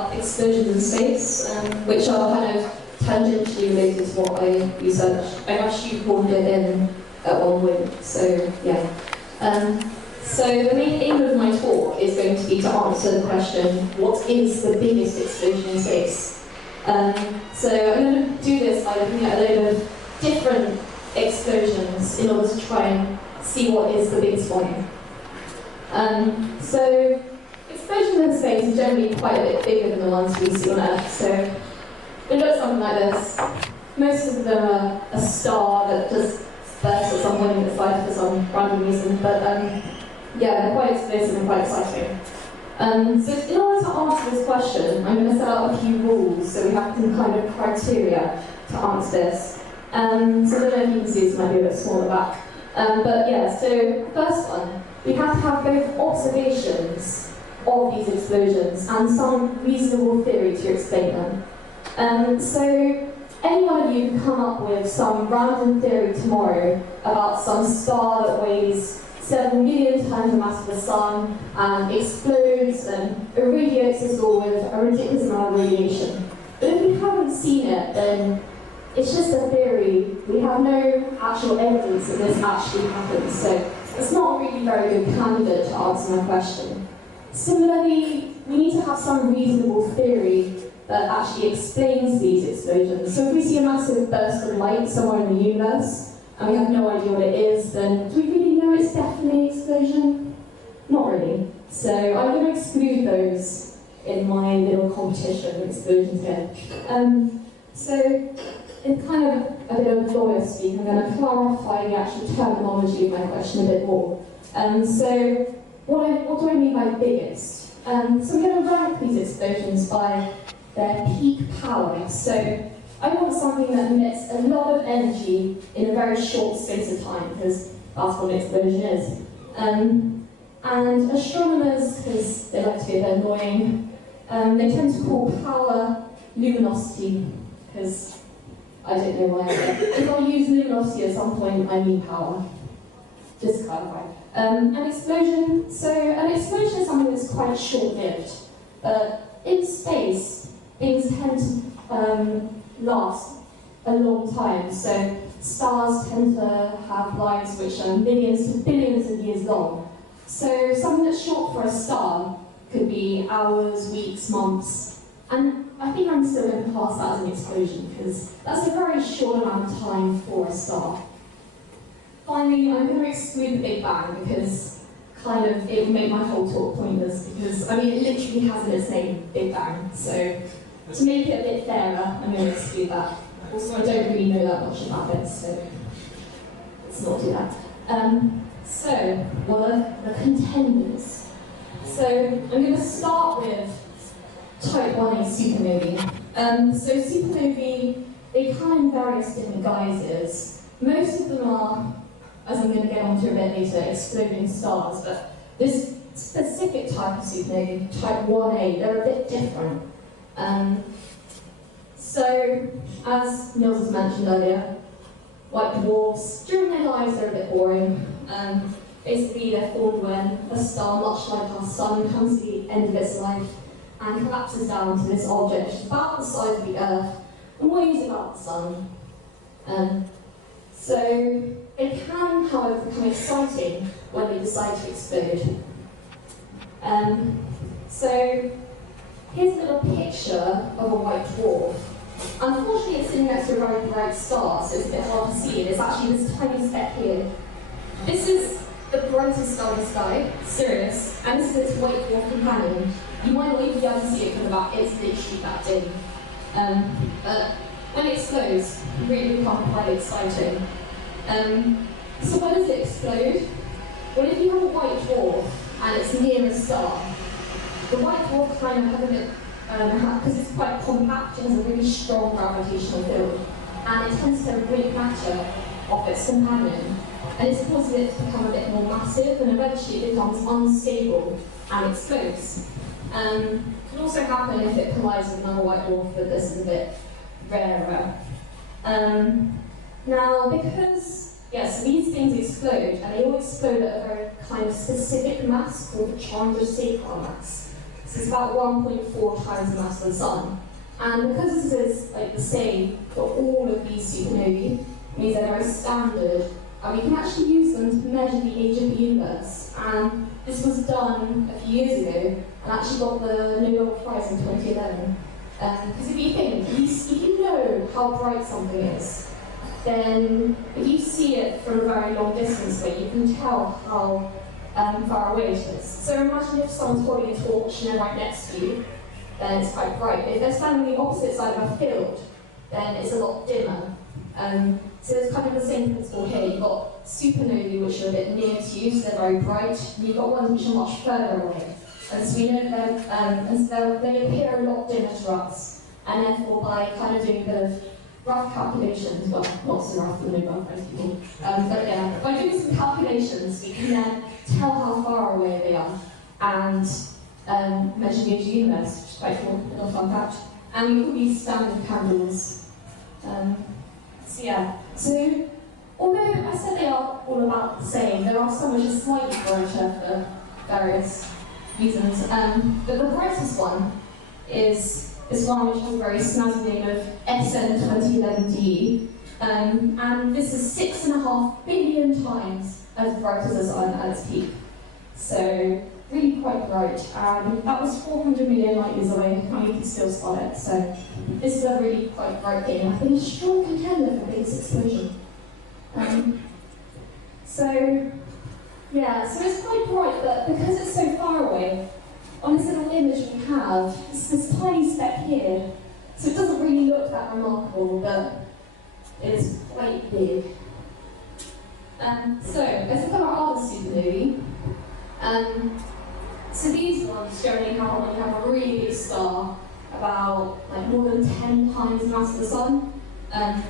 about explosions in space, which are kind of tangentially related to what I researched. I actually pulled it in at one point, so yeah. So the main aim of my talk is going to be to answer the question, what is the biggest explosion in space? So I'm going to do this by looking at a load of different explosions in order to try and see what is the biggest one. So explosions in space are generally quite a bit bigger than the ones we see on Earth. So it looks something like this. Most of them are a star that just bursts at some point in its life for some random reason, but yeah, they're quite explosive and quite exciting. So in order to answer this question, I'm going to set out a few rules, so we have some kind of criteria to answer this. So I don't know if you can see this might be a bit smaller back. But yeah, so first one, we have to have both observations of these explosions and some reasonable theory to explain them. So any one of you can come up with some random theory tomorrow about some star that weighs 7 million times the mass of the sun and explodes and irradiates us all with a ridiculous amount of radiation. But if we haven't seen it, then it's just a theory. We have no actual evidence that this actually happens, so it's not a really very good candidate to answer my question. Similarly, we need to have some reasonable theory that actually explains these explosions. So if we see a massive burst of light somewhere in the universe, and we have no idea what it is, then do we really know it's definitely an explosion? Not really. So I'm going to exclude those in my little competition of explosions here. So in kind of a bit of lawyer speak, I'm going to clarify the actual terminology of my question a bit more. So what do I mean by biggest? So I'm going to rank these explosions by their peak power. So I want something that emits a lot of energy in a very short space of time, because that's what an explosion is. And astronomers, because they like to be a bit annoying, they tend to call power luminosity, because I don't know why. If I use luminosity at some point, I mean power. Just to clarify. An explosion is something that's quite short-lived. In space, things tend to last a long time. So stars tend to have lives which are millions to billions of years long. So something that's short for a star could be hours, weeks, months. And I think I'm still going to class that as an explosion, because that's a very short amount of time for a star. Finally, I'm going to exclude the Big Bang, because it would make my whole talk pointless, because I mean it literally has in its name, Big Bang. So to make it a bit fairer, I'm going to exclude that. Also, I don't really know that much about it, so let's not do that. So, what are the contenders? So, I'm going to start with Type 1a supernovae. So supernovae, they come in various different guises. Most of them are, as I'm going to get onto a bit later, exploding stars, but this specific type of supernovae, Type 1a, they're a bit different. So, as Niels has mentioned earlier, white dwarfs, during their lives they're a bit boring. Basically they're formed when a star, much like our sun, comes to the end of its life and collapses down to this object about the size of the Earth and weighs about the sun. So they can, however, become exciting when they decide to explode. So here's a little picture of a white dwarf. Unfortunately, it's sitting next to a very bright star, so it's a bit hard to see it. It's actually this tiny speck here. This is the brightest star in the sky, Sirius, and this is its white dwarf companion. You might not even be able to see it from the back, it's literally that dim. But when it explodes, it really becomes quite exciting. So when does it explode? Well, if you have a white dwarf and it's near a star, the white dwarf kind of has a bit, because it's quite compact, it has a really strong gravitational field, and it tends to break matter off its companion, and it's causing it to become a bit more massive, and eventually it becomes unstable and explodes. It can also happen if it collides with another white dwarf, but this is a bit rarer. Now, because, yes, these things explode, and they all explode at a very kind of specific mass called the Chandrasekhar mass. So it's about 1.4 times the mass of the Sun. And because this is like the same for all of these supernovae, it means they're very standard, and we can actually use them to measure the age of the universe. And this was done a few years ago, and actually got the Nobel Prize in 2011. Because if you think, if you know how bright something is, then if you see it from a very long distance away, you can tell how far away it is. So imagine if someone's holding a torch and they're right next to you, then it's quite bright. If they're standing on the opposite side of a field, then it's a lot dimmer. So it's kind of the same principle here. You've got supernovae which are a bit near to you, so they're very bright, and you've got ones which are much further away. And so we know that they appear a lot dimmer to us, and therefore by kind of doing a bit of rough calculations, well, not so rough for the Nobel Prize people, but yeah, by doing some calculations, we can then tell how far away they are, and measure the age of the universe, which is quite cool, a little fun fact. And we call these standard candles. So yeah, so although I said they are all about the same, there are some which are slightly brighter for various reasons. But the brightest one is this one which has a very snazzy name of SN2011D, and this is 6.5 billion times as bright as the Sun at its peak. So really quite bright. That was 400 million light years away, and we can still spot it. So this is a really quite bright thing. I think it's a strong contender for biggest explosion. So yeah, so it's quite bright, but because it's so far away, on this little image we have, it's this tiny speck here, so it doesn't really look that remarkable, but it is quite big. So let's look at our other supernovae. So these ones generally have when you have a really big star, about like more than 10 times the mass of the Sun.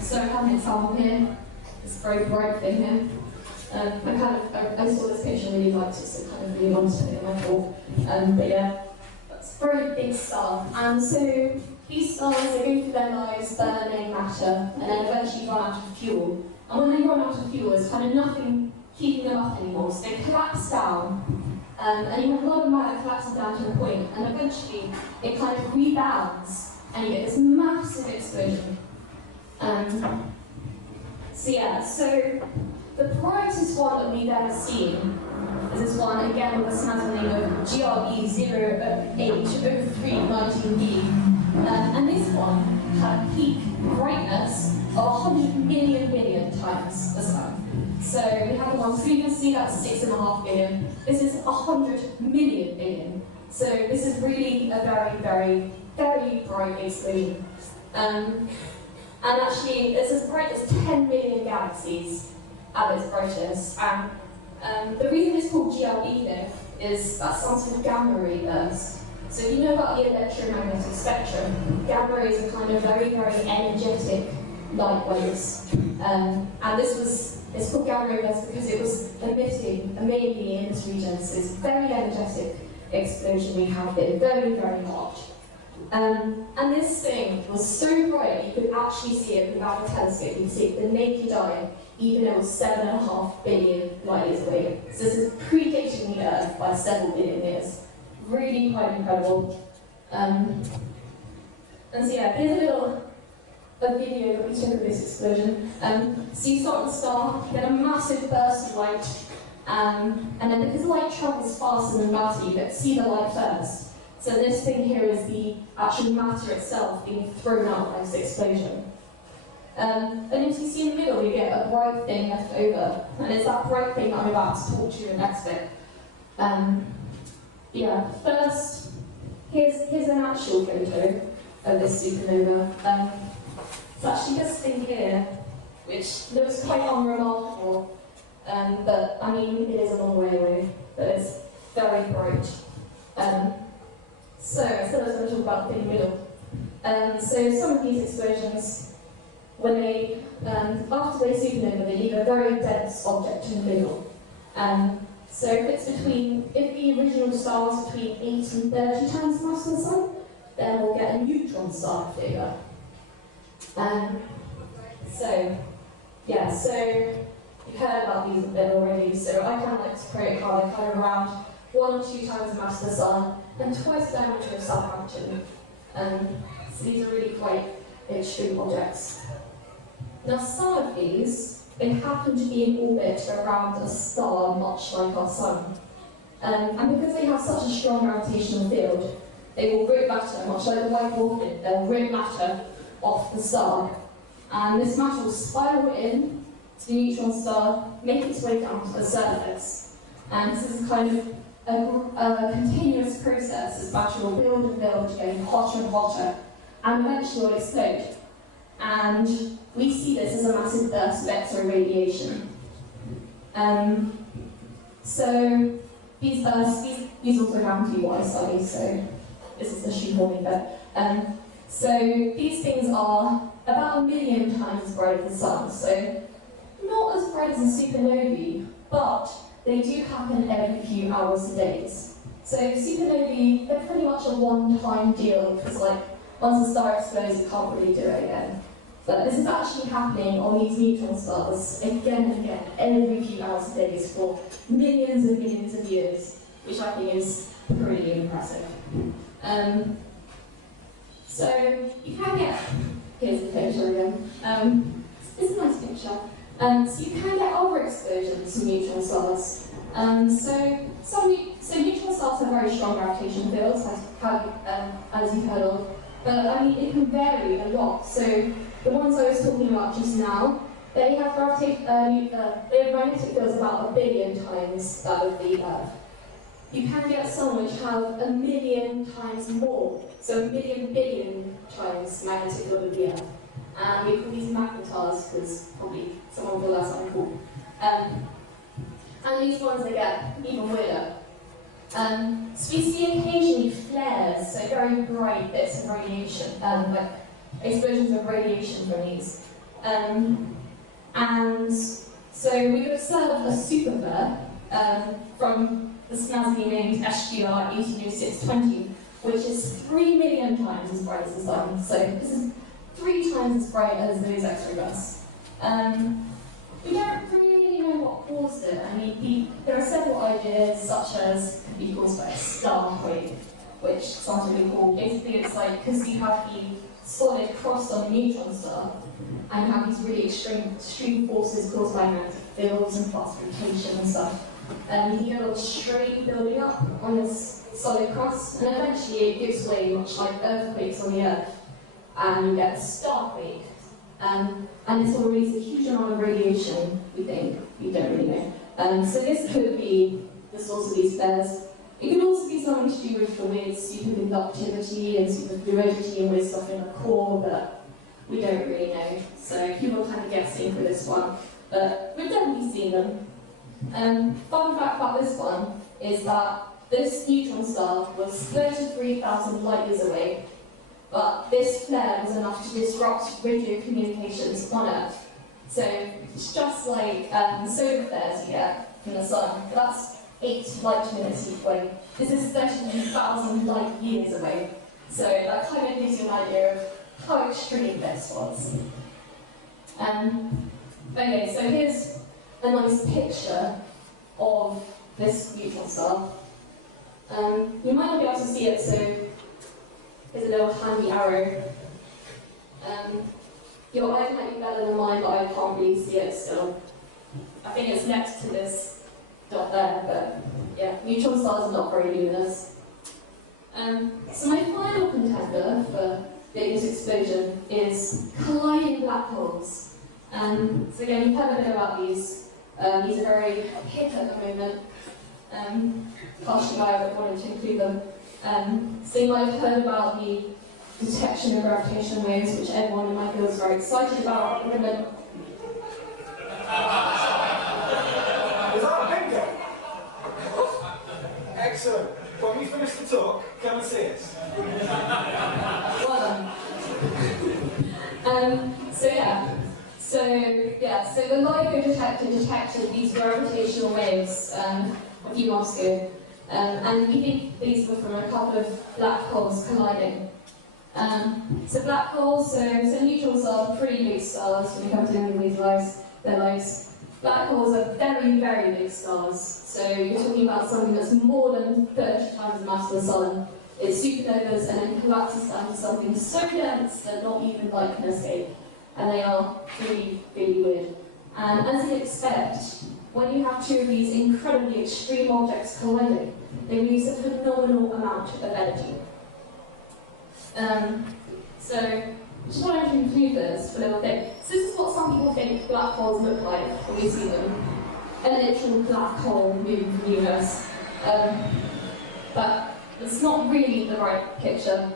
So I have an example here, this very bright thing here. I saw this picture and really liked it, so it kind of really wanted it in my talk. But yeah, that's a very big star. And so these stars, they go through their lives burning matter, and then eventually run out of fuel. And when they run out of fuel, there's kind of nothing keeping them up anymore, so they collapse down. And you have a lot of matter collapsing down to a point, and eventually it kind of rebounds, and you get this massive explosion. So yeah, so the brightest one that we've ever seen is this one, again with a snazzy name of GRB080319b. And this one had a peak brightness of 100 million times the Sun. So we had the one previously, that's 6.5 billion. This is 100 million billion. So this is really a very, very, very bright explosion. And actually, it's as bright as 10 million galaxies at its brightest. And the reason it's called GRB here is that stands for gamma ray burst. So if you know about the electromagnetic spectrum, gamma rays are kind of very, very energetic light waves. And it's called gamma ray burst because it was emitting mainly in this region. So it's a very energetic explosion we have here, very, very hot. And this thing was so bright you could actually see it without a telescope. You could see it with the naked eye, even though it was 7.5 billion light years away. So this is predating the Earth by several billion years. Really quite incredible. And so yeah, here's a video that we took of this explosion. So you start with a star, you get a massive burst of light, and then because light travels faster than matter, you get to see the light first. So this thing here is the actual matter itself being thrown out by this explosion. And as you see in the middle, you get a bright thing left over, and it's that bright thing that I'm about to talk to you in the next bit. Yeah, first, here's an actual photo of this supernova. It's actually this thing here, which looks quite unremarkable, but I mean, it is a long way away, but it's very bright. So I said I was going to talk about the thing in the middle. So some of these explosions, when they, after they supernova, they leave a very dense object in the middle. So if the original star is between 8 and 30 times the mass of the Sun, then we'll get a neutron star figure. So you've heard about these a bit already, so I kind of like to create how they're kind of around 1 or 2 times the mass of the Sun, and twice the diameter of Southampton. So these are really quite extreme objects. Now some of these, they happen to be in orbit around a star much like our Sun. And because they have such a strong gravitational field, they will rip matter, much like the white dwarf did, they'll rip matter off the star. And this matter will spiral in to the neutron star, make its way down to the surface. And this is kind of a continuous process. This matter will build and build, getting hotter and hotter, and eventually will explode. And we see this as a massive burst of X-ray radiation. So these bursts, these also happen to be what I study, so this is the shoehorning bit. So these things are about 1 million times as bright as the Sun, so not as bright as a supernovae, but they do happen every few hours and days. So supernovae, they're pretty much a one-time deal, because like once a star explodes, you can't really do it again. But this is actually happening on these neutron stars again and again, every few hours and days for millions and millions of years, which I think is pretty impressive. So you can get, here's the picture again. It's a nice picture. So you can get other explosions in neutron stars. So neutron stars have very strong gravitational fields, as you've heard of. But I mean, it can vary a lot. So the ones I was talking about just now, they have magnetic fields about 1 billion times that of the Earth. You can get some which have 1 million times more, so 1 million billion times magnetic field of the Earth. And we call these magnetars because probably someone will that's something cool. And these ones they get even weirder. So we see occasionally flares, so very bright bits of radiation, like explosions of radiation from these. And so we could observe a superflare from the snazzy named SGR 180620, which is 3 million times as bright as the Sun. So this is 3 times as bright as those X-ray bursts. We don't really know what caused it. I mean, there are several ideas, such as it could be caused by a star quake, which sounds really cool. Basically, it's like because you have the solid crust on a neutron star, and you have these really extreme forces caused by magnetic fields and classification and stuff. You get a little strain building up on this solid crust, and eventually it gives way, much like earthquakes on the Earth, and you get a star quake. And this will release a huge amount of radiation, we think. We don't really know. So this could be the source of these flares. It could also be something to do with the weird superconductivity and superfluidity and weird stuff in the core, but we don't really know. So people are kind of guessing for this one. But we've definitely seen them. Fun fact about this one is that this neutron star was 33,000 light years away. But this flare was enough to disrupt radio communications on Earth. So it's just like solar flares you get from the Sun. But that's 8 light minutes each way. This is 33,000 light years away. So that kind of gives you an idea of how extreme this was. Okay, so here's a nice picture of this neutron star. You might not be able to see it, so here's a little handy arrow. Your eye might be better than mine, but I can't really see it still. I think it's next to this dot there, but yeah, neutron stars are not very luminous. So my final contender for biggest explosion is colliding black holes. So again, you've heard a bit about these. These are very hip at the moment. Partially why I wanted to include them. So you might have heard about the detection of gravitational waves, which everyone in my field is very excited about at the moment. Is that a bingo? Excellent. When we finish the talk, come and see us. Well done. So the LIGO detector detected these gravitational waves a few months ago, and we think these were from a couple of black holes colliding. So black holes, so neutron stars are pretty big stars when you come to the end of their lives. But Black holes are very, very big stars. So you're talking about something that's more than 30 times the mass of the Sun. It's supernovas and then collapses down to something so dense that not even light can escape. And they are really, really weird. And as you'd expect, when you have two of these incredibly extreme objects colliding, they release a phenomenal amount of energy. So, I just wanted to include this for a little bit. So this is what some people think black holes look like when we see them. A literal black hole moving from the universe. But it's not really the right picture.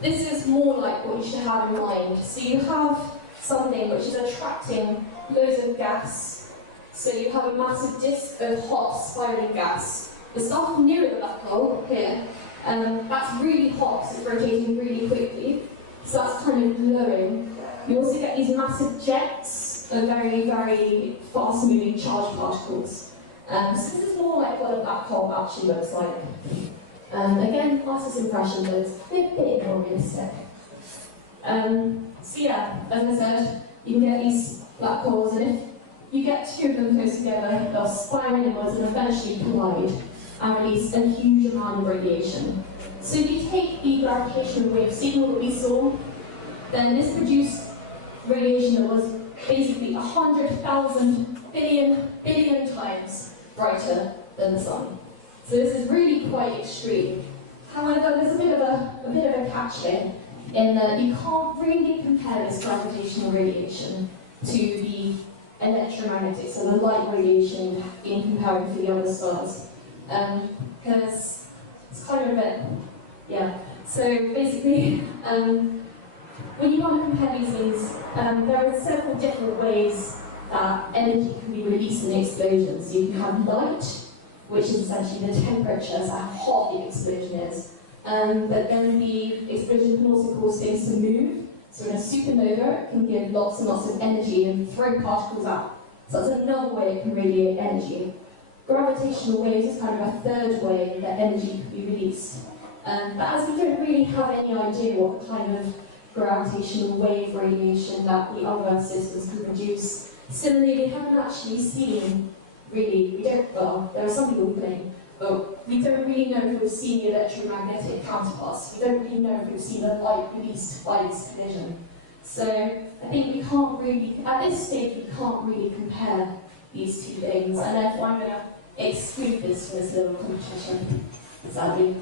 This is more like what you should have in mind. So you have something which is attracting loads of gas. So you have a massive disk of hot spiraling gas. The stuff near the black hole, here, that's really hot, so it's rotating really quickly. So that's kind of glowing. You also get these massive jets of very, very fast-moving charged particles. So this is more like what a black hole actually looks like. Again, artist's impression, but it's a bit more realistic. So yeah, as I said, you can get these black holes, and if you get two of them close together, they'll spiral inwards and eventually collide and release a huge amount of radiation. So if you take the gravitational wave signal that we saw, then this produced radiation that was basically 100,000 billion times brighter than the Sun. So this is really quite extreme. However, there's a bit of a catch here, in that you can't really compare this gravitational radiation to the electromagnetic, so the light radiation in comparing to the other stars. Because it's kind of a bit, yeah. So basically, when you want to compare these things, there are several different ways that energy can be released in explosions. You can have light, which is essentially the temperature, so how hot the explosion is. But then the explosion can also cause things to move. So in a supernova, it can give lots and lots of energy and throw particles out. So that's another way it can radiate energy. Gravitational waves is kind of a third way that energy can be released. But as we don't really have any idea what kind of gravitational wave radiation that the other systems can produce, similarly, we haven't actually seen, really, there are some people who claim, but we don't really know if we've seen the electromagnetic counterparts. We don't really know if we've seen the light released by this collision. So I think we can't really, at this stage, we can't really compare these two things, and therefore I'm going to exclude this from this little competition, sadly.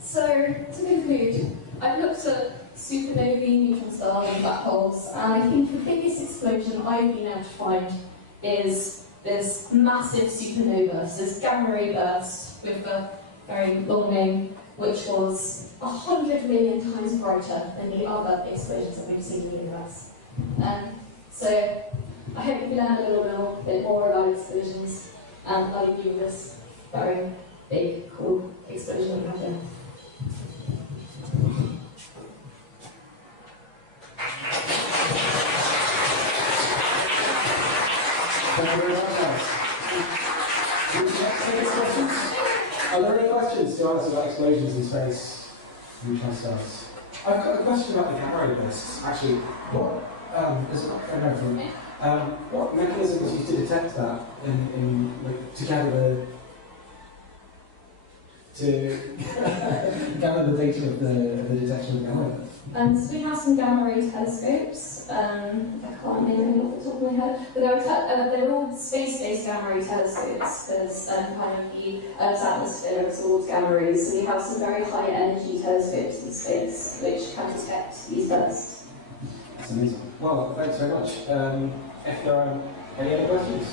So to conclude, I've looked at supernovae, neutron stars, and black holes, and I think the biggest explosion I've been able to find is this massive supernova, so this gamma ray burst with a very long name, which was 100 million times brighter than the other explosions that we've seen in the universe. So I hope you learned a little bit more about explosions and how you do this very big, cool explosion that we have here. Thank you very much, Alex. Do you take any questions? Are there any questions to answer about explosions in space, neutron stars? I've got a question about the gamma ray bursts. Actually, what mechanism was used to detect that to gather the data of the detection of gamma ray? So we have some gamma ray telescopes. I can't name them off the top of my head, but they're all space-based gamma ray telescopes because kind of the Earth's atmosphere absorbs gamma rays. So we have some very high energy telescopes in space which can detect these bursts. That's amazing. Well, thanks very much. If there are any other questions?